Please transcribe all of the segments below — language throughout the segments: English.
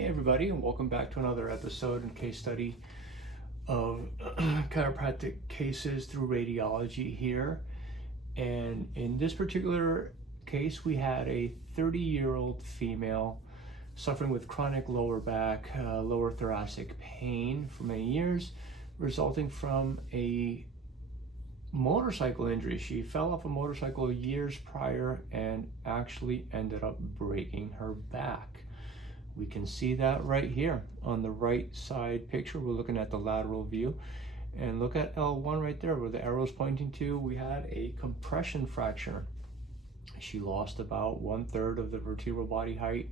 Hey everybody, and welcome back to another episode and case study of chiropractic cases through radiology here. And in this particular case, we had a 30-year-old female suffering with chronic lower back, lower thoracic pain for many years, resulting from a motorcycle injury. She fell off a motorcycle years prior and actually ended up breaking her back. We can see that right here on the right side picture. We're looking at the lateral view, and look at L1 right there where the arrow is pointing to. We had a compression fracture. She lost about 1/3 of the vertebral body height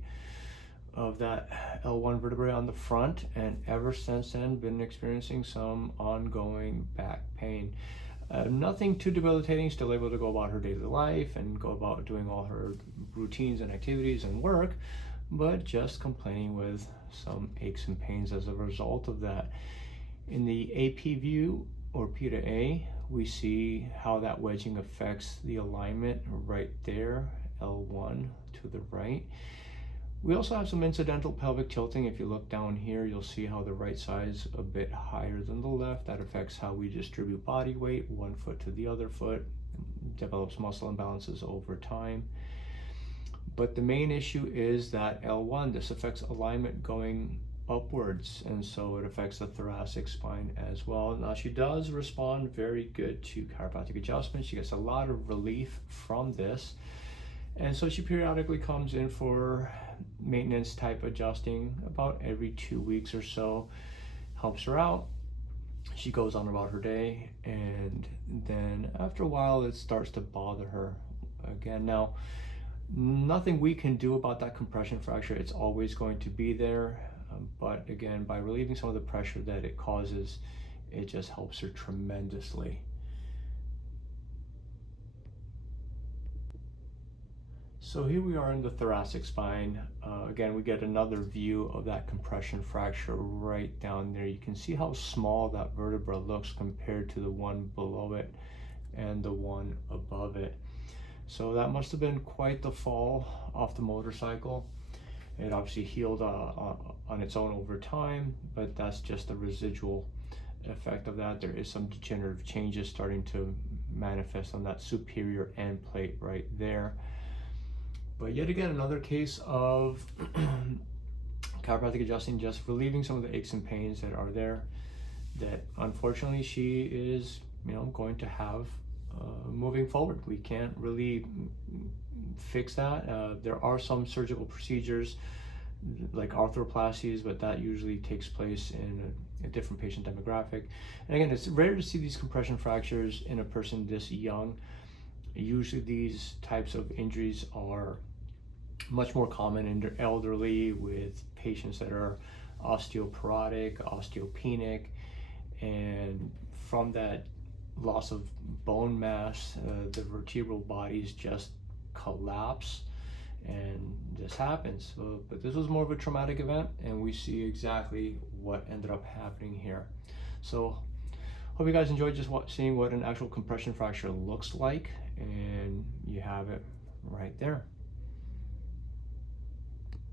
of that L1 vertebrae on the front, and ever since then been experiencing some ongoing back pain. Nothing too debilitating, still able to go about her daily life and go about doing all her routines and activities and work, but just complaining with some aches and pains as a result of that. In the AP view, or P to A, we see how that wedging affects the alignment right there, L1 to the right. We also have some incidental pelvic tilting. If you look down here, you'll see how the right side's a bit higher than the left. That affects how we distribute body weight, one foot to the other foot, develops muscle imbalances over time. But the main issue is that L1, this affects alignment going upwards, and so it affects the thoracic spine as well. Now she does respond very good to chiropractic adjustment. She gets a lot of relief from this. And so she periodically comes in for maintenance type adjusting about every 2 weeks or so, helps her out. She goes on about her day, and then after a while it starts to bother her again. Now, nothing we can do about that compression fracture. It's always going to be there, but again, by relieving some of the pressure that it causes, it just helps her tremendously. So here we are in the thoracic spine. Again, we get another view of that compression fracture right down there. You can see how small that vertebra looks compared to the one below it and the one above it. So that must have been quite the fall off the motorcycle. It obviously healed on its own over time, but that's just the residual effect of that. There is some degenerative changes starting to manifest on that superior end plate right there. But yet again, another case of chiropractic adjusting, just relieving some of the aches and pains that are there, that unfortunately she is, going to have moving forward. We can't really fix that. There are some surgical procedures like arthroplasties, but that usually takes place in a different patient demographic. And again, it's rare to see these compression fractures in a person this young. Usually these types of injuries are much more common in the elderly, with patients that are osteoporotic, osteopenic, and from that loss of bone mass, the vertebral bodies just collapse, and this happens. But this was more of a traumatic event, and we see exactly what ended up happening here. So hope you guys enjoyed just seeing what an actual compression fracture looks like, and you have it right there.